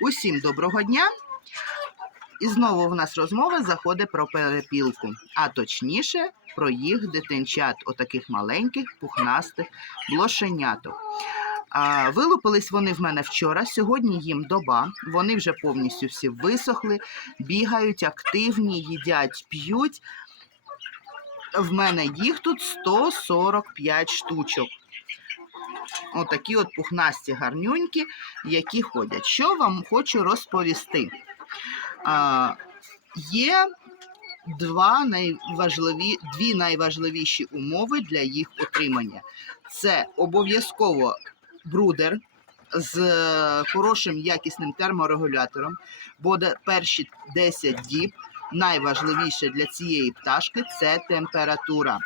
Усім доброго дня! І знову в нас розмова заходить про перепілку, а точніше про їх дитинчат, отаких маленьких, пухнастих блошеняток. Вилупились вони в мене вчора, сьогодні їм доба, вони вже повністю всі висохли, бігають, активні, їдять, п'ють. В мене їх тут 145 штучок. Отакі от пухнасті гарнюнькі, які ходять. Що вам хочу розповісти? А, є два найважливі, дві найважливіші умови для їх отримання. Це обов'язково брудер з е, хорошим якісним терморегулятором, бо перші 10 діб найважливіше для цієї пташки це температура.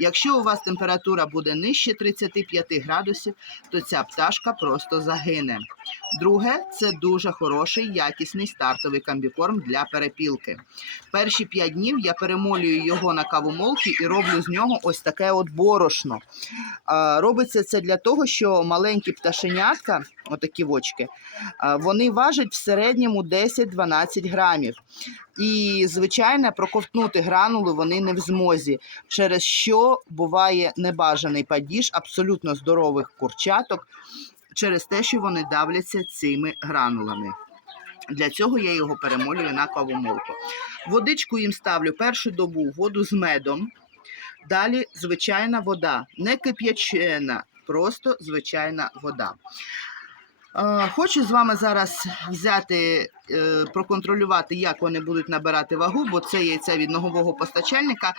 Якщо у вас температура буде нижче 35 градусів, то ця пташка просто загине. Друге, це дуже хороший якісний стартовий комбікорм для перепілки. Перші 5 днів я перемолюю його на кавомолки і роблю з нього ось таке от борошно. Робиться це для того, що маленькі пташенятка, отакі вочки, вони важать в середньому 10-12 грамів. І, звичайно, проковтнути гранули вони не в змозі, через що буває небажаний падіж абсолютно здорових курчаток через те, що вони давляться цими гранулами. Для цього я його перемолюю на кавомолку. Водичку їм ставлю першу добу воду з медом. Далі звичайна вода, не кип'ячена, просто звичайна вода. Е, Хочу з вами зараз взяти, е, проконтролювати, як вони будуть набирати вагу, бо це яйця від ногового постачальника,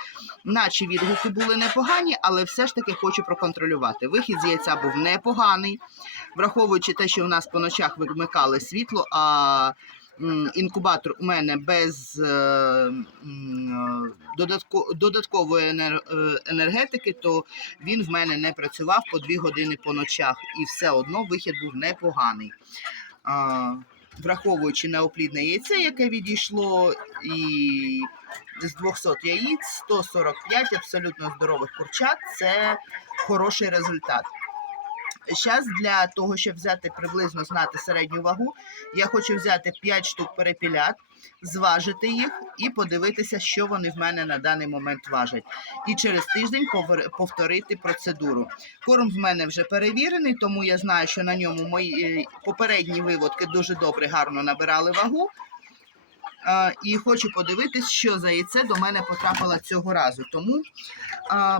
наче відгуки були непогані, але все ж таки хочу проконтролювати. Вихід з яйця був непоганий, враховуючи те, що в нас по ночах вимикали світло, а інкубатор у мене без е, додатко- додаткової е, енергетики, то він в мене не працював по 2 години по ночах, і все одно вихід був непоганий. Враховуючи неоплідне яйце, яке відійшло, і з 200 яїць 145 абсолютно здорових курчат це хороший результат. Зараз для того, щоб взяти приблизно знати середню вагу, я хочу взяти 5 штук перепілят, зважити їх і подивитися, що вони в мене на даний момент важать. І через тиждень повторити процедуру. Корм в мене вже перевірений, тому я знаю, що на ньому мої е, попередні виводки дуже добре, гарно набирали вагу. І хочу подивитись, що за яйце до мене потрапило цього разу. Тому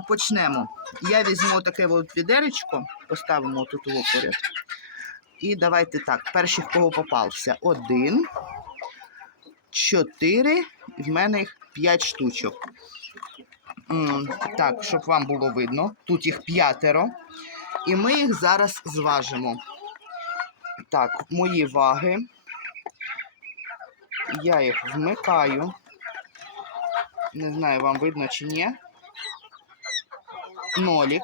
почнемо. Я візьму таке от відеречко, поставимо тут поряд. І давайте так, перших кого попався. Один, чотири, і в мене їх п'ять штучок. Так, щоб вам було видно, тут їх п'ятеро. І ми їх зараз зважимо. Так, мої ваги. Я їх вмикаю. Не знаю, вам видно чи ні. Нолік.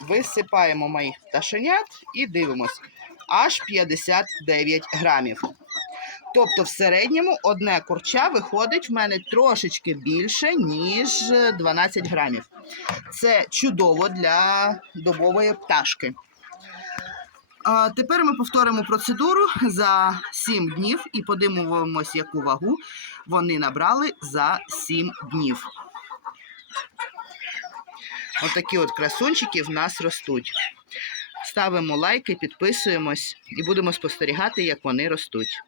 Висипаємо моїх пташенят і дивимось. Аж 59 грамів. Тобто, в середньому одне курча виходить в мене трошечки більше, ніж 12 грамів. Це чудово для добової пташки. Тепер ми повторимо процедуру за 7 днів і подивимось, яку вагу вони набрали за 7 днів. Отакі от красунчики в нас ростуть. Ставимо лайки, підписуємось і будемо спостерігати, як вони ростуть.